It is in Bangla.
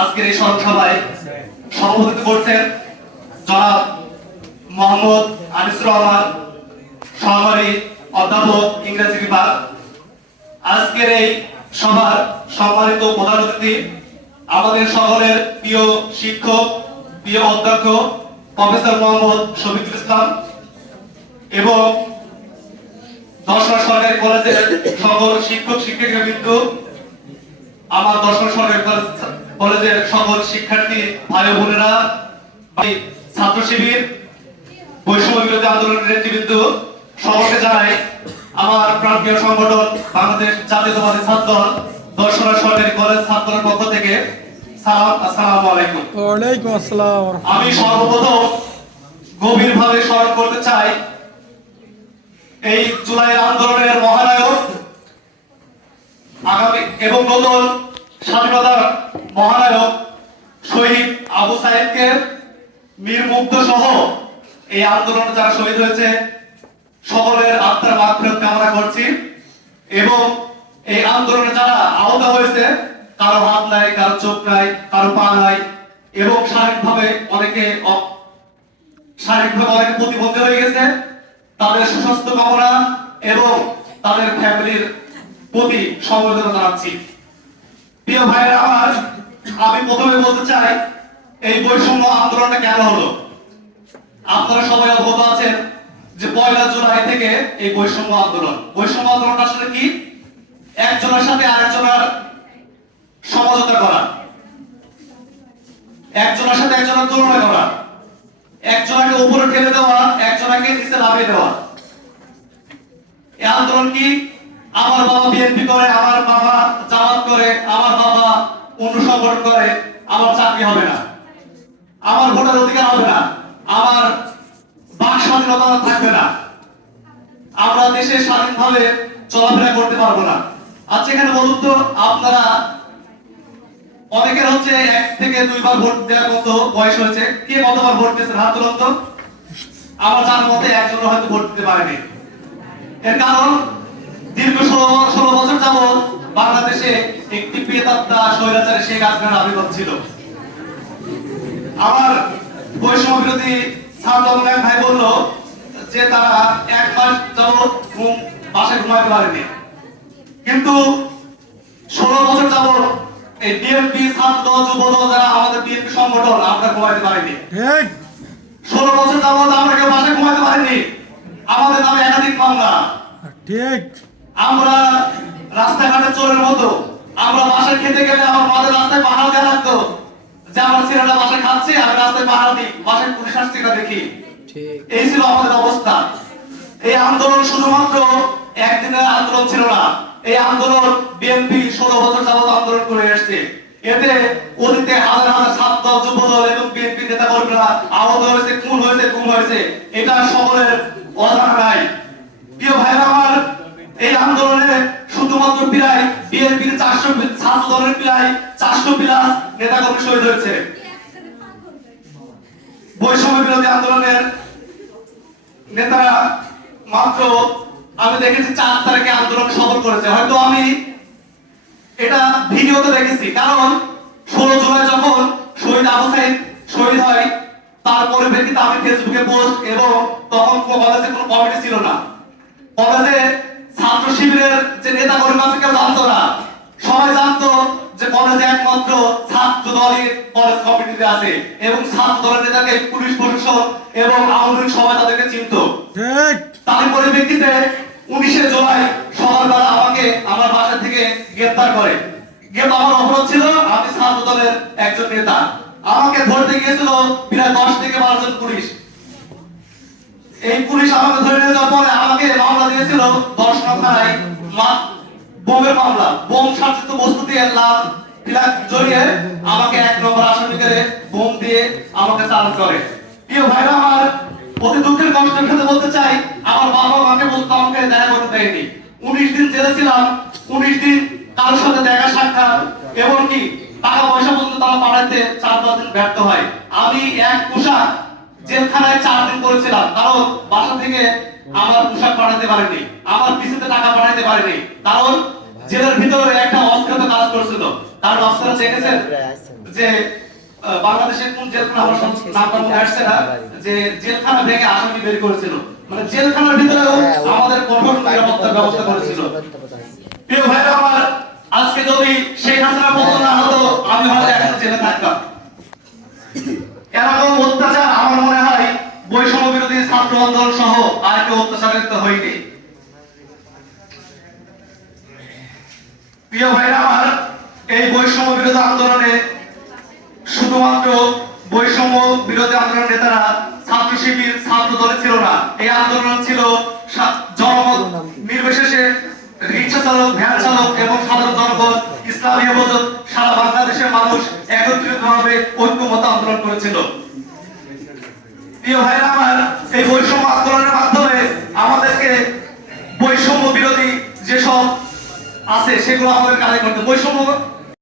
আজকের এই স্মরণ সভায় সভাপতিত্ব করছেন জনাব মোহাম্মদ আনিসুর রহমান, সহকারী অধ্যাপক ইংরেজি বিভাগ। আজকের এই সভার সম্মানিত প্রধান অতিথি আমাদের সকলের প্রিয় শিক্ষক, প্রিয় অধ্যক্ষ প্রফেসর মোহাম্মদ শফিকুল ইসলাম এবং দর্শন সরকারি কলেজের সকল শিক্ষক শিক্ষিকাবৃন্দ, আমার দর্শন সরকারি কলেজের সকল শিক্ষার্থী ভাই বোনেরা, ছাত্র শিবির, বৈষম্য বিরোধী আন্দোলনের নেতৃবৃন্দ, সকলকে জানাই আমার প্রাণপ্রিয় সংগঠন বাংলাদেশ জাতীয়তাবাদী ছাত্র দল দর্শন সরকারি কলেজ ছাত্রদের পক্ষ থেকে সালাম। আসসালামু আলাইকুম। ওয়ালাইকুম আসসালাম। আমি সর্বপ্রথম গভীরভাবে স্মরণ করতে চাই এই জুলাই আন্দোলনের মহানায়ক আগামী এবং নতুন স্বাধীনতার মহানায়ক শহীদ আবু সাইদকে, মীর মুগ্ধ সহ এই আন্দোলনে যারা শহীদ হয়েছে সকলের আত্মার মাগফিরাত কামনা করছি এবং এই আন্দোলনে যারা আহত হয়েছে, কারো হাত নাই, কারো চোখ নাই, কারো পা নাই এবং শারীরিকভাবে অনেকে প্রতিবন্ধী হয়ে গেছে, তাদের সুস্বাস্থ্য কামনা এবং তাদের ফ্যামিলির প্রতি সমবেদনা জানাচ্ছি। প্রিয় ভাইরা আমার, আমি প্রথমে বলতে চাই এই বৈষম্য আন্দোলনটা কেন হলো। আপনারা সবাই অবগত আছেন যে 1 জুলাই থেকে এই বৈষম্য আন্দোলনটা আসলে কি? একজনের সাথে আরেকজনের সমঝোতা করা, একজনের সাথে একজনের তুলনা করা, একজনকে উপরে ঠেলে দেওয়া, একজনকে নিচে নামিয়ে দেওয়া। এই আন্দোলন কি? আমার বাবা বিএনপি করে, আমার বাবা জামাত করে, আমার বাবা অন্য সংগঠন করে, আমার চাকরি হবে না, আমার ভোটার অধিকার হবে না, আমার বাক স্বাধীনতা থাকবে না, আমরা দেশে স্বাধীনভাবে চলাফেরা করতে পারবো না। আচ্ছা, এখানে বলুন তো, আপনারা অনেকের হচ্ছে 1 থেকে 2 বার ভোট দেওয়ার মতো বয়স হয়েছে, কে কতবার ভোট দিয়েছেন হাত তুলুন তো। আমার জানার মতে একজন হয়তো ভোট দিতে পারেনি। এর কারণ দীর্ঘ 16 বছর যাবত বাংলাদেশে একটি পেতাত্তা স্বৈরাচারী শেখ হাসিনার আবির্ভাব ছিল। আমার বৈষম্য বিরোধী ছাত্র আন্দোলনের ভাই বললো যে তারা 1 মাস যাবত বাসায় ঘুমাইতে পারেনি, কিন্তু 16 বছর যাবত এই বিএনপি ছাত্র যুবদল যারা আমাদের বিএনপি সংগঠন, আমরা ঘুমাইতে পারিনি। 16 বছর যাবত আমরা কেউ বাসায় ঘুমাইতে পারিনি, আমাদের নামে একাধিক মামলা। ঠিক, আমরা রাস্তাঘাটে চোরের মতো, আমরা বাসায় খেতে গেলে আমার মাদের রাস্তায় পাহারা দেওয়া লাগতো যে আমার ছেলেটা বাসায় খাচ্ছে, আমি রাস্তায় পাহারা দিই, বাসায় পুলিশ আসছে কিনা দেখি। এই ছিল আমাদের অবস্থা। এই আন্দোলন শুধুমাত্র একদিনের আন্দোলন ছিল না, এই আন্দোলন বিএনপি 16 বছর যাবত আন্দোলন করে আসছে। এতে অতীতে হাজার হাজার ছাত্র যুবদল এবং বিএনপি নেতা কর্মীরা আহত হয়েছে, খুন হয়েছে, গুম হয়েছে, এটা সকলের অজানা নাই। প্রিয় ভাইরা আমার, এই আন্দোলনে শুধুমাত্র প্রায় বিএনপির 400 ছাত্র দলের প্রায় 400+ নেতা কর্মী শহীদ হয়েছে। বৈষম্য বিরোধী আন্দোলনের নেতারা মাত্র আমি দেখেছি 4 তারিখে আন্দোলন সফল করেছে। হয়তো আমি এটা ভিডিওতে দেখেছি, কারণ 16 জুলাই যখন শহীদ আবু সাইদ শহীদ হয় তার পরিপ্রেক্ষিতে আমি ফেসবুকে পোস্ট, এবং তখন কলেজে কোনো কমিটি ছিল না, কলেজে ছাত্র শিবিরের যে নেতা কর্মী আছে কেউ জানতো না, সবাই জানতো যে কলেজে একমাত্র ছাত্র দলই কলেজ কমিটিতে আছে এবং ছাত্র দলের নেতাকে পুলিশ প্রশাসন এবং আওয়ামী লীগ সবাই তাদেরকে চিনতো। তার পরিপ্রেক্ষিতে 19 জুলাই সকালবেলা আমাকে আমার বাসা থেকে গ্রেফতার করে। আমার অপরাধ ছিল আমি ছাত্র দলের একজন নেতা, আমাকে ধরতে গিয়েছিল প্রায় 10 থেকে 12 জন পুলিশ। এই পুলিশ আমাকে ধরে নিয়ে যাওয়ার পরে আমাকে মামলা দিয়েছিল দর্শন থানায়, বোমের মামলা, বোম সজ্জিত বস্তু দিয়ে লাল ফ্ল্যাগ জড়িয়ে আমাকে 1 নম্বর আসামি করে বোম দিয়ে আমাকে চালান করে। প্রিয় ভাইরা আমার, অতি দুঃখের কষ্টের সাথে বলতে চাই, আমার বাবা মাকে বলতো আমাকে দেখা করতে দেয়নি। 19 দিন জেলে ছিলাম, 19 দিন কারোর সাথে দেখা সাক্ষাৎ এমনকি টাকা পয়সা পর্যন্ত তারা পাঠাতে 4-5 দিন ব্যর্থ হয়। আমি এক পোশাক জেলখানায় 4 দিন করেছিলাম, কারণ বাসা থেকে আমার পোশাক পাঠাতে পারেনি, আমার পিছনে টাকা পাঠাতে পারেনি, কারণ জেলের ভিতরে একটা অস্থিরতা কাজ করছিল। তার আপনারা দেখেছেন যে বাংলাদেশের কোন জেলখানা আমার নামটা মনে আসছে না, যে জেলখানা ভেঙে আসামি বের করেছিল, মানে জেলখানার ভিতরেও আমাদের কঠোর নিরাপত্তার ব্যবস্থা করেছিল। প্রিয় ভাইরা আমার, আজকে যদি শেখ হাসিনা পতন না হতো আমি হয়তো এখন জেলে থাকতাম। এরকম অত্যাচার আমার মনে হয় বৈষম্য বিরোধী ছাত্র আন্দোলন সহ আর কেউ অত্যাচারিত হয়নি। প্রিয় ভাইরা আমার, এই বৈষম্য বিরোধী আন্দোলনে শুধুমাত্র বৈষম্য বিরোধী আন্দোলনের নেতারা ছাত্র শিবির ছাত্র দলে ছিল না, এই আন্দোলন ছিল জনমত নির্বিশেষে রিক্সা চালক, ভ্যান চালক এবং সাধারণ জনগণ, ইসলামী হেফাজত, সারা বাংলাদেশের মানুষ একত্রিতভাবে ঐক্যমত আন্দোলন করেছিল। প্রিয় ভাইরা আমার, এই বৈষম্য আন্দোলনের মাধ্যমে আমাদেরকে বৈষম্য বিরোধী যেসব আছে সেগুলো আমাদের কাজে করতে, বৈষম্য